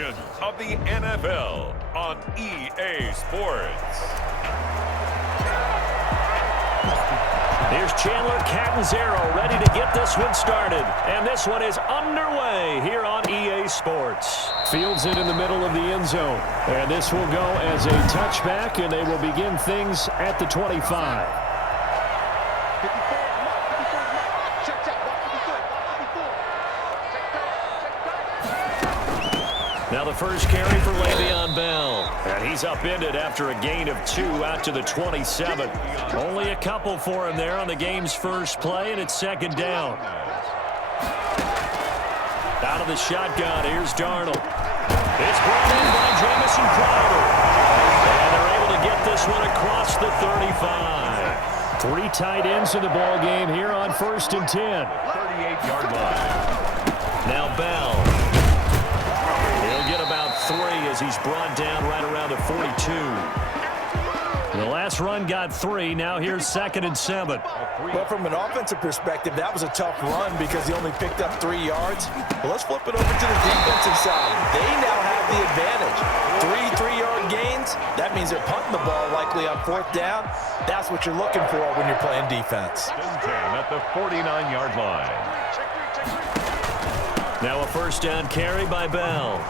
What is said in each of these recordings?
action of the NFL on EA Sports. Here's Chandler Catanzaro ready to get this one started. And this one is underway here on EA Sports. Fields it in the middle of the end zone. And this will go as a touchback, and they will begin things at the 25. Now the first carry for Le'Veon Bell. And he's upended after a gain of 2 out to the 27. Only a couple for him there on the game's first play, and it's second down. Out of the shotgun, here's Darnold. It's brought in by Jamison Crowder. And they're able to get this one across the 35. 3 tight ends in the ball game here on 1st and 10. 38-yard line. Now Bell. He'll get about 3 as he's brought down right around the 42. The last run got 3. Now here's 2nd and 7. Well, from an offensive perspective, that was a tough run because he only picked up 3 yards. Well, let's flip it over to the defensive side. They now have the advantage. 3 3-yard gains. That means they're punting the ball likely on 4th down. That's what you're looking for when you're playing defense. 10 at the 49-yard line. Now a first down carry by Bell.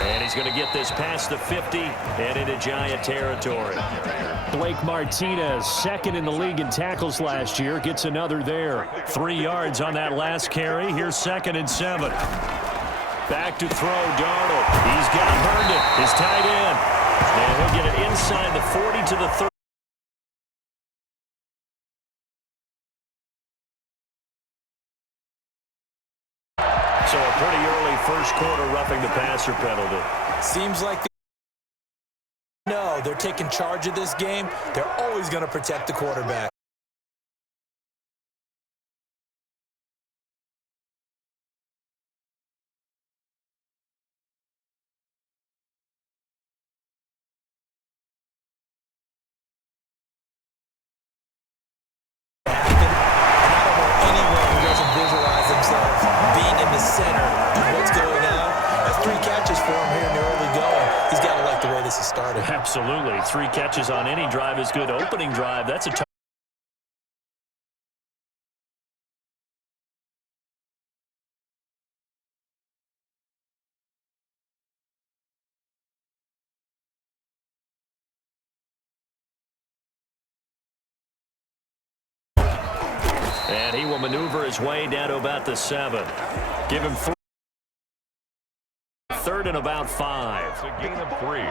And he's going to get this past the 50 and into Giant territory. Blake Martinez, 2nd in the league in tackles last year, gets another there. 3 yards on that last carry. Here's 2nd and 7. Back to throw, Darnold. He's got Herndon, his tight end. And he'll get it inside the 40 to the 30. So a pretty early first quarter roughing the passer penalty. Seems like they're taking charge of this game. They're always going to protect the quarterback. Absolutely. 3 catches on any drive is good. Opening drive, that's a tough. And he will maneuver his way down to about the 7. Give him 3rd and about 5. It's a gain of 3.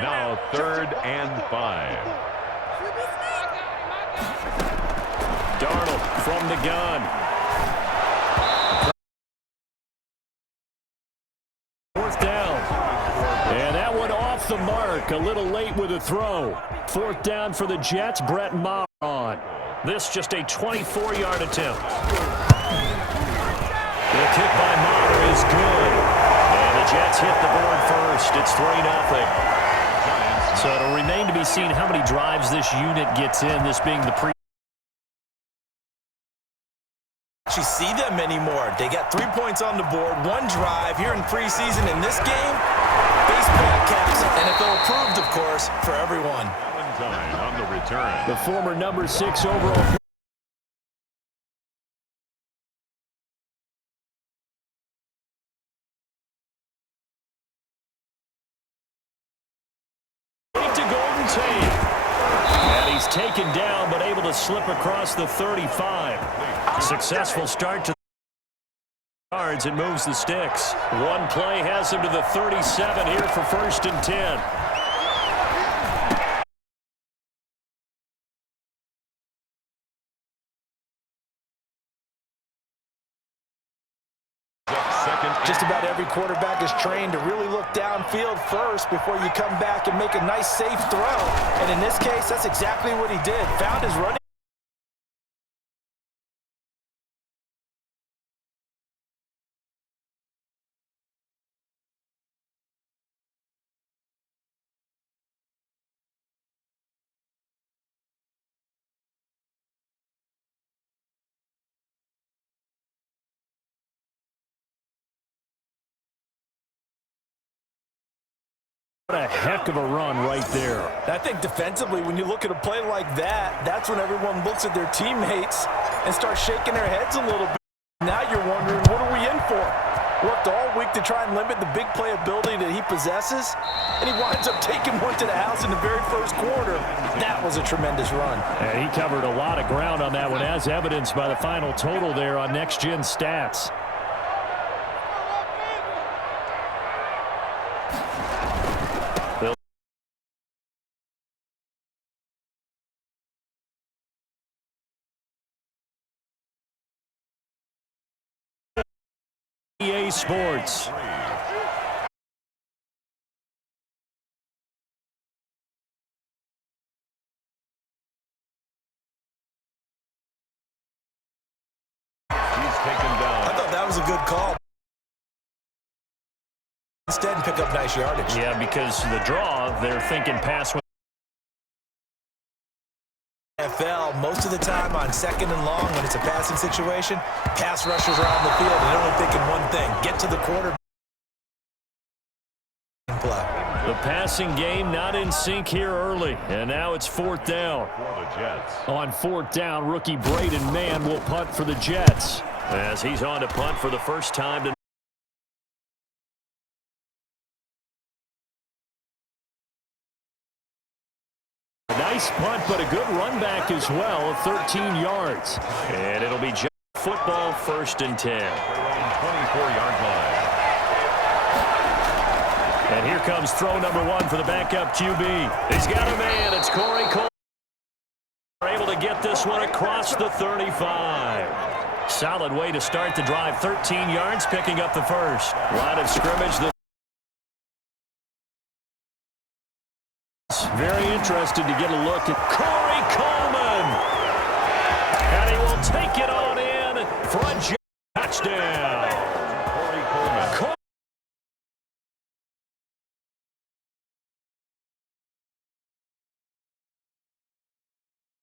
Now 3rd and 5. Darnold from the gun. 4th down. And that one off the mark. A little late with a throw. 4th down for the Jets. Brett Maher on. This just a 24-yard attempt. The kick by Maher is good. And the Jets hit the board first. It's 3-0. So it'll remain to be seen how many drives this unit gets in, this being the pre. You see them anymore. They got 3 points on the board, 1 drive here in preseason. In this game, baseball caps, NFL approved, of course, for everyone. Valentine on the return. The former number 6 overall. And he's taken down, but able to slip across the 35. Successful start to the yards and moves the sticks. One play has him to the 37 here for 1st and 10. Just about every quarterback is trained to really look downfield first before you come back and make a nice, safe throw. And in this case, that's exactly what he did. Found his running What a heck of a run right there. I think defensively, when you look at a play like that, that's when everyone looks at their teammates and starts shaking their heads a little bit. Now you're wondering, what are we in for? Worked all week to try and limit the big play ability that he possesses, and he winds up taking one to the house in the very first quarter. That was a tremendous run. And he covered a lot of ground on that one, as evidenced by the final total there on Next Gen Stats. EA Sports. I thought that was a good call. Instead, and pick up nice yardage. Yeah, because the draw, they're thinking pass. NFL, most of the time on second and long, when it's a passing situation, pass rushers are on the field, and they're only thinking one thing: get to the quarterback. Play. The passing game not in sync here early, and now it's fourth down. On fourth down, rookie Braden Mann will punt for the Jets, as he's on to punt for the first time tonight. Nice punt, but a good run back as well of 13 yards. And it'll be just football, 1st and 10. 24-yard line. And here comes throw number 1 for the backup QB. He's got a man. It's Corey Coleman. Able to get this one across the 35. Solid way to start the drive. 13 yards, picking up the first. Line of scrimmage. Very interested to get a look at Corey Coleman. And he will take it on in for a touchdown. Corey Coleman.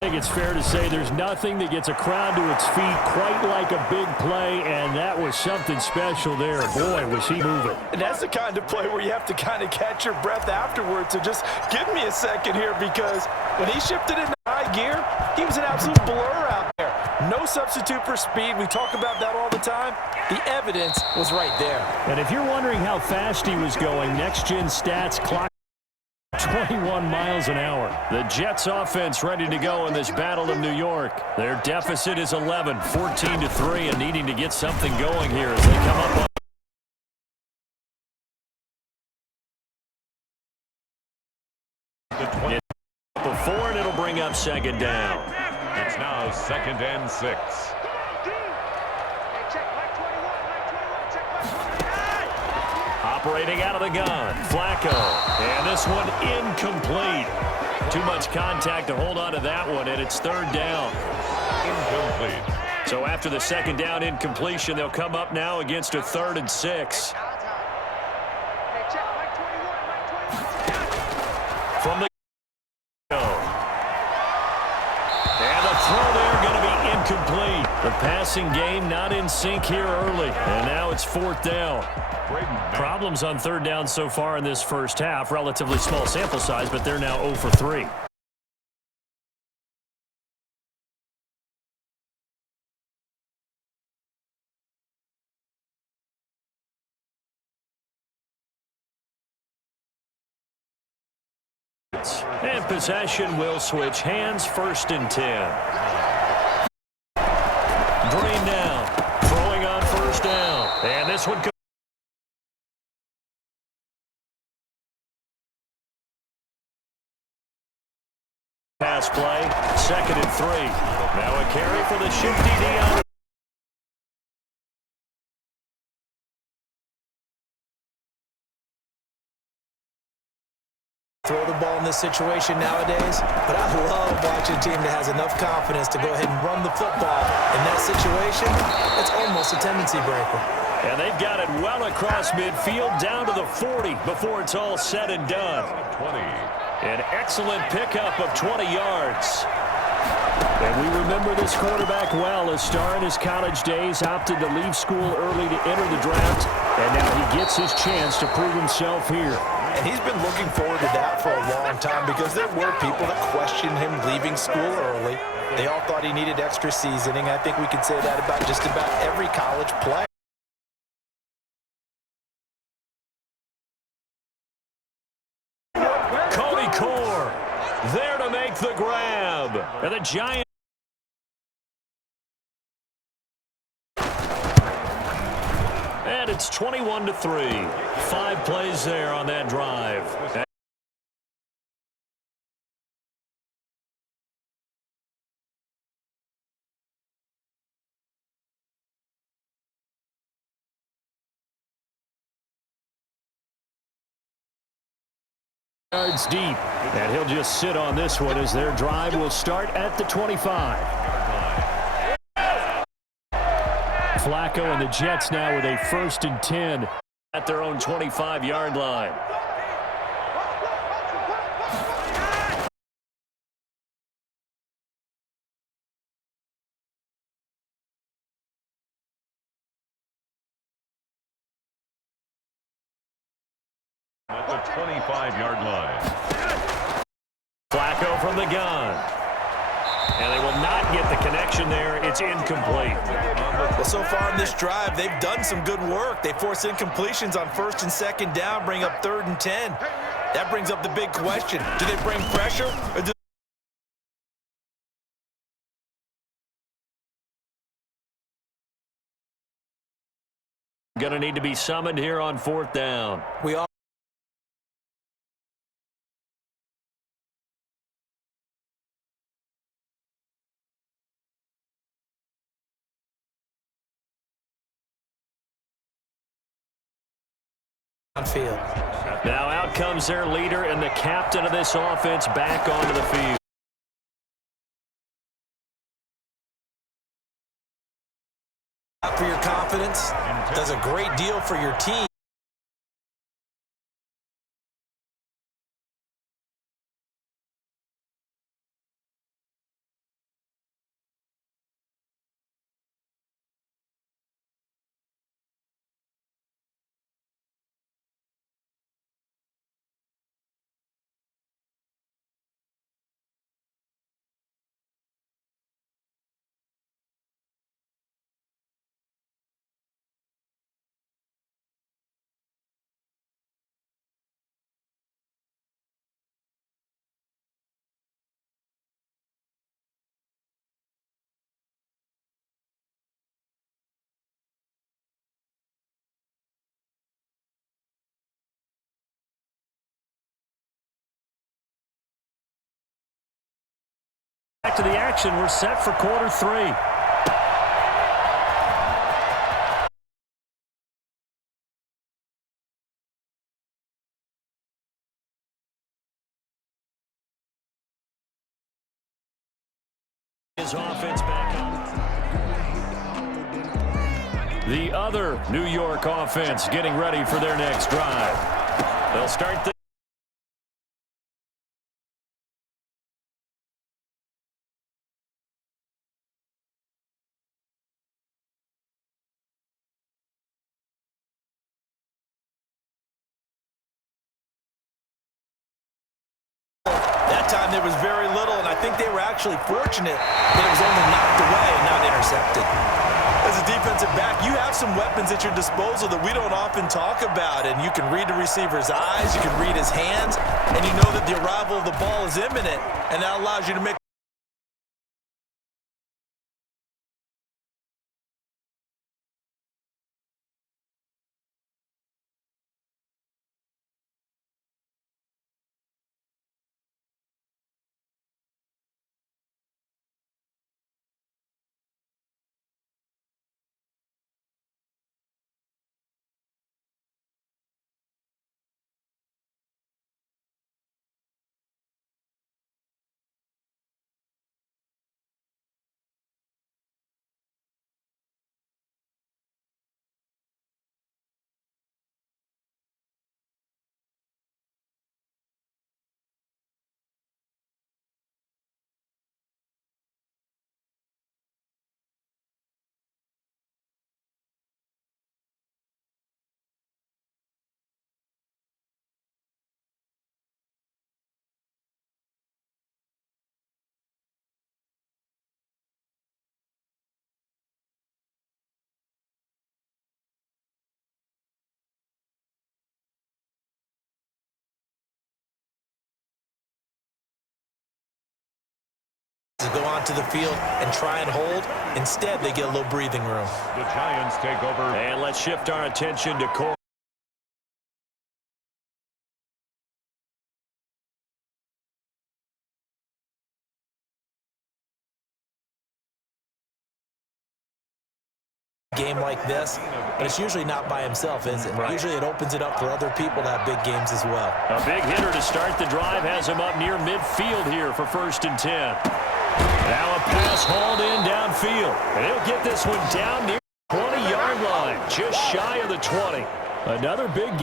I think it's fair to say there's nothing that gets a crowd to its feet quite like a big play, and that was something special there. Boy, was he moving. And that's the kind of play where you have to kind of catch your breath afterwards. So just give me a second here, because when he shifted into high gear, he was an absolute blur out there. No substitute for speed. We talk about that all the time. The evidence was right there. And if you're wondering how fast he was going, Next Gen Stats clock 21 miles an hour. The Jets offense ready to go in this Battle of New York. Their deficit is 11, 14-3, and needing to get something going here as they come up on before, and it'll bring up 2nd down. It's now 2nd and 6. Operating out of the gun, Flacco. And this one incomplete. Too much contact to hold on to that one, and it's 3rd down. Incomplete. So after the 2nd down incompletion, they'll come up now against a 3rd and 6. From the and the throw there going to be incomplete. The passing game not in sync here early, and now it's 4th down. Problems on 3rd down so far in this first half. Relatively small sample size, but they're now 0 for 3. And possession will switch hands, 1st and 10. Green down, throwing on 1st down. And this one comes. Pass play, 2nd and 3. Now a carry for the shifty Dion. Throw the ball in this situation nowadays, but I love watching a team that has enough confidence to go ahead and run the football. In that situation, it's almost a tendency breaker. And they've got it well across midfield, down to the 40 before it's all said and done. 20. An excellent pickup of 20 yards. And we remember this quarterback well. A star in his college days, opted to leave school early to enter the draft, and now he gets his chance to prove himself here. And he's been looking forward to that for a long time because there were people that questioned him leaving school early. They all thought he needed extra seasoning. I think we could say that about just about every college player. Cody Core there to make the grab. And the Giants. And it's 21-3. 5 plays there on that drive. Yards deep, and he'll just sit on this one as their drive will start at the 25. Flacco and the Jets now with a 1st and 10 at their own 25-yard line. At the 25-yard line. Flacco from the gun. And they will not get the connection there. It's incomplete. Well, so far in this drive, they've done some good work. They force incompletions on 1st and 2nd down, bring up 3rd and 10. That brings up the big question. Do they bring pressure or do going to need to be summoned here on 4th down. we all on field? Now out comes their leader and the captain of this offense back onto the field. For your confidence, does a great deal for your team. Back to the action. We're set for quarter 3. His offense back on. The other New York offense getting ready for their next drive. They'll start the That time there was very little, and I think they were actually fortunate that it was only knocked away and not intercepted. As a defensive back, you have some weapons at your disposal that we don't often talk about, and you can read the receiver's eyes, you can read his hands, and you know that the arrival of the ball is imminent, and that allows you to make to go onto the field and try and hold. Instead, they get a little breathing room. The Giants take over. And let's shift our attention to Corey. Game like this, but it's usually not by himself, is it? Right. Usually it opens it up for other people to have big games as well. A big hitter to start the drive has him up near midfield here for 1st and 10. Now a pass hauled in downfield, and he'll get this one down near the 20-yard line, just shy of the 20. Another big game.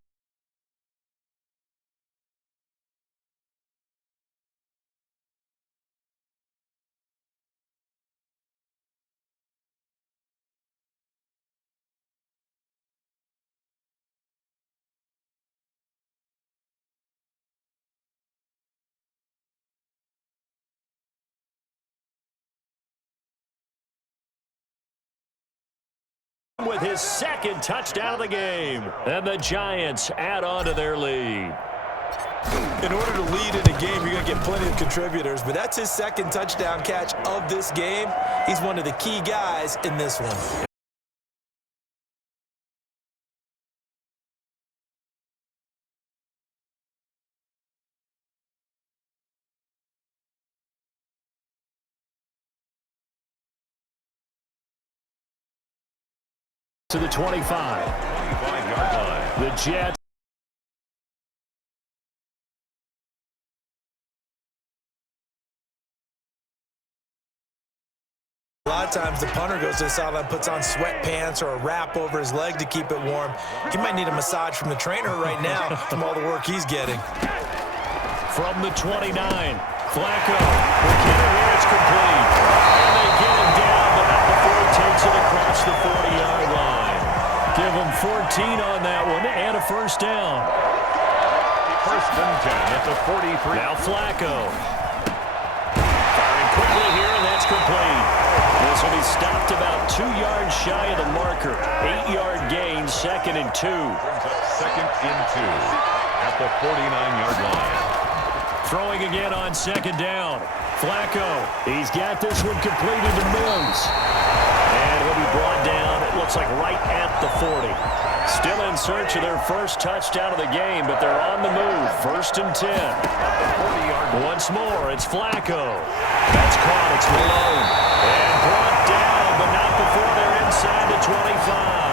With his 2nd touchdown of the game. And the Giants add on to their lead. In order to lead in a game, you're going to get plenty of contributors, but that's his 2nd touchdown catch of this game. He's one of the key guys in this one. To the 25. 25-yard line. The Jets. A lot of times the punter goes to the sideline, puts on sweatpants or a wrap over his leg to keep it warm. He might need a massage from the trainer right now from all the work he's getting. From the 29, Flacco. The kicker here is complete. And they get him down, but not before he takes it across the 40-yard line. Give him 14 on that one and a 1st down. 1st and 10 at the 43. Now Flacco. Firing quickly here, and that's complete. This will be stopped about 2 yards shy of the marker. 8-yard gain, 2nd and 2. Brings up 2nd and 2 at the 49-yard line. Throwing again on 2nd down. Flacco. He's got this one completed to Mills. And he'll be brought down, it looks like right at the 40. Still in search of their 1st touchdown of the game, but they're on the move. 1st and 10. Once more, it's Flacco. That's caught, it's Malone. And brought down, but not before they're inside the 25.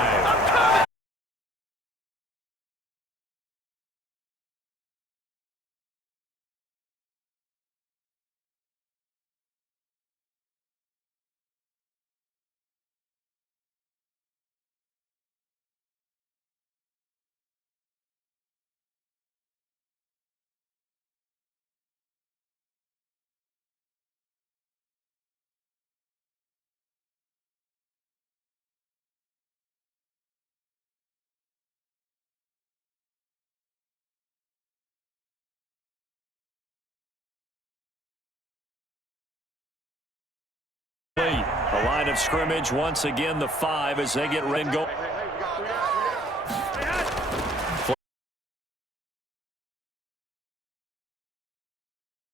The line of scrimmage once again the 5 as they get ready to go.